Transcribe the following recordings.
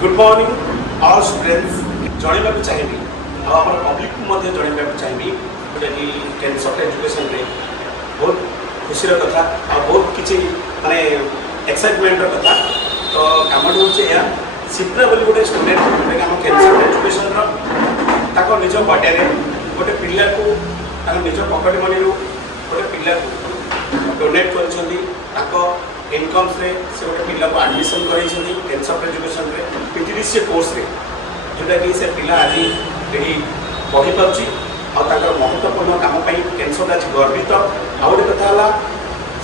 Good morning all students जनवा चाहिए आम पब्लिक को जनवा चाहिए जोटा कि कैंसर एजुकेशन रे बहुत खुशी कथा और बहुत किसी माने एक्साइटमेंट कथा तो कम हूँ सिप्रा बोली गोटे स्टूडेंट जोटा कि आम कैंसर एजुकेशन निज बर्थडे गोटे पिला को निज पकेट मनी गोटे पिला डोनेट कर इनकम से गोटे पिला को एडमिशन कर कैंसर एजुकेशन रे पीजीडीसीए कोर्स रे जोटा कि से पिला आज ये पढ़ी पार्टी और महत्वपूर्ण काम कैंसर आज गर्वित आ गए कथा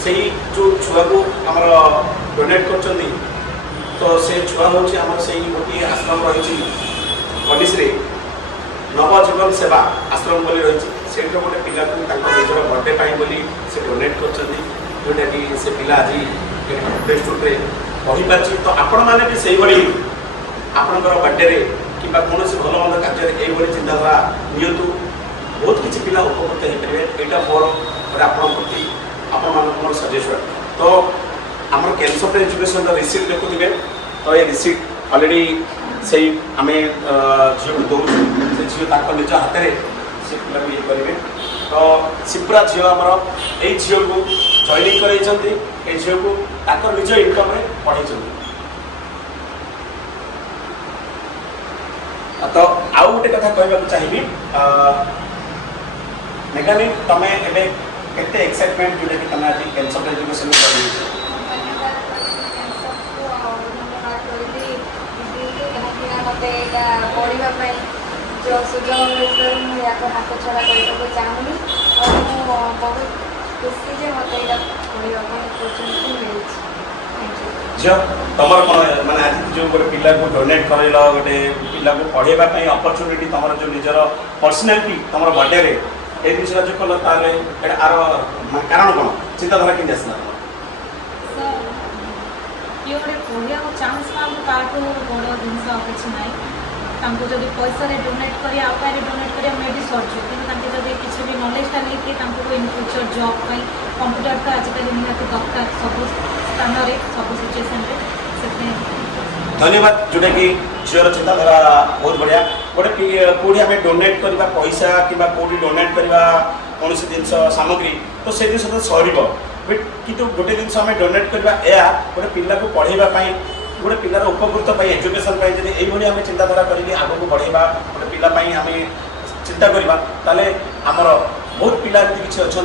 से जो छुआ को आमर डोनेट कर तो से छुआ हूँ आम से गोटे आश्रम रही कलिस नवजीवन सेवा आश्रम बोली रही से गोटे पिला को निजर बर्थडे बोली से डोनेट कर जोटा कि से पिला आज टेस्टुड पढ़ी पार्टी तो आपण मैंने भी से आपणकर बर्थडे कि कौन भल मंद कार्य ये चिंताधारा नियंतु बहुत किसी पिला उपकृत हो पारे यहाँ मोर प्रति आप सजेसन तो आम कैंसर एजुकेशन रिसीट देखुए तो ये रिसीट अलरेडी से आम झील को दौर से झील निज हाथ में से पिला भी ये करेंगे तो सिप्रा झील आमर यही झील को जॉइनिंग कर झील को निज इनकम पढ़ाई तो आउ गोटे कथा कहवाक चाहिए मेघानी तुम एवं केते एक्साइटमेंट जोटा कि तुम आज कैंसर एजुकेशन पढ़ाई जो सुजोग मिलता हाथ छड़ा करने चाहूँगी और बहुत खुशी से मत पढ़ाई मिली झील तुम माने आज जो गोटे पिला को डोनेट कर गोटे पिला को पढ़ाई अपरचुनिटी तुम जो निजर पर्सनालीटी तुम बर्थडे रे ये जिन जो कल तार कारण कौन चिंताधारा कि आसला किए गोटे पढ़ा चाहूँ ताठू बड़ जिन किसी ना जब पैसा डोनेट कर डोनेट कर मे भी सर्च कि जब किसी भी नॉलेजटा नहीं इन फ्यूचर जॉब कंप्यूटर तो आजिकल निहत दरकार सब स्थान सब सिचुएसन धन्यवाद जोटा कि झील चिंताधारा बहुत बढ़िया गोटे कौटी आम डोनेट करवा पैसा कि कौटी डोनेट करवा कौन जिन सामग्री तो से जिन तो सर बट कि गोटे जिन आम डोनेट करवा गोटे पिला को पढ़ाई गोटे पिलार उपकृत एजुकेशन जब यही आम चिंताधारा करके आगे बढ़ेगा गोटे पिलापाई आम चिंता करवा ताले आमर बहुत पिला एमती किसी अच्छा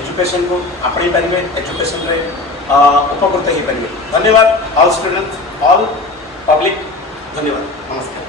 एजुकेशन को आपणे पारे एजुकेशन रे उपकृत हो पारे धन्यवाद ऑल स्टूडेंट्स ऑल पब्लिक धन्यवाद नमस्कार।